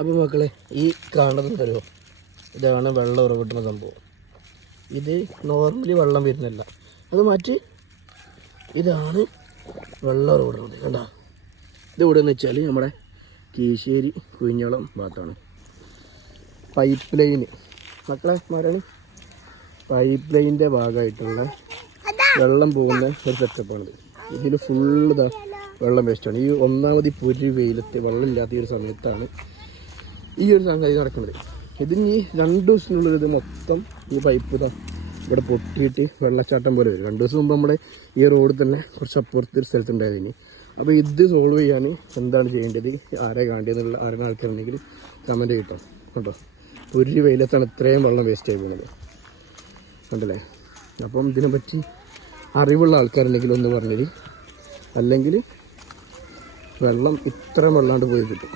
അപ്പോൾ മക്കളെ ഈ കാണുന്നത് തരുമോ, ഇതാണ് വെള്ളം ഉറവിട്ടുന്ന സംഭവം. ഇത് നോർമലി വെള്ളം വരുന്നില്ല, അത് മാറ്റി ഇതാണ് വെള്ളം ഉറവിടുന്നത്. കണ്ടാ, ഇത് എവിടെയെന്ന് വെച്ചാൽ നമ്മുടെ കീശ്ശേരി കുഞ്ഞോളം ഭാഗത്താണ്. പൈപ്പ് ലൈന് മക്കളെ മാറാണ്, പൈപ്പ് ലൈനിൻ്റെ ഭാഗമായിട്ടുള്ള വെള്ളം പോകുന്ന ഒരു സെറ്റപ്പാണിത്. ഇതിൽ ഫുള്ള് ഇതാ വെള്ളം വേസ്റ്റാണ്. ഈ ഒന്നാമത് പൊരി വെയിലത്ത് വെള്ളം ഇല്ലാത്ത ഈ ഒരു സമയത്താണ് ഈ ഒരു സംഗതി നടക്കുന്നത്. ഇതിന് 2 ദിവസത്തിനുള്ളിൽ ഇത് മൊത്തം ഈ പൈപ്പ് ഇതാ ഇവിടെ പൊട്ടിയിട്ട് വെള്ളച്ചാട്ടം പോലെ വരും. 2 ദിവസം മുമ്പ് നമ്മുടെ ഈ റോഡ് തന്നെ കുറച്ച് അപ്പുറത്ത് ഒരു സ്ഥലത്തുണ്ടായതിന്. അപ്പോൾ ഇത് സോൾവ് ചെയ്യാൻ എന്താണ് ചെയ്യേണ്ടത്, ആരെ കാണ്ടിയെന്നുള്ള ആരുടെ ആൾക്കാരുണ്ടെങ്കിൽ കമൻറ്റ് കിട്ടും കേട്ടോ. ഒരു വെയിലത്താണ് ഇത്രയും വെള്ളം വേസ്റ്റ് ആയി പോകുന്നത്, കണ്ടല്ലേ. അപ്പം ഇതിനെപ്പറ്റി അറിവുള്ള ആൾക്കാരുണ്ടെങ്കിൽ ഒന്ന് പറഞ്ഞത്, അല്ലെങ്കിൽ വെള്ളം ഇത്രയും വെള്ളാണ്ട് പോയി കിട്ടും.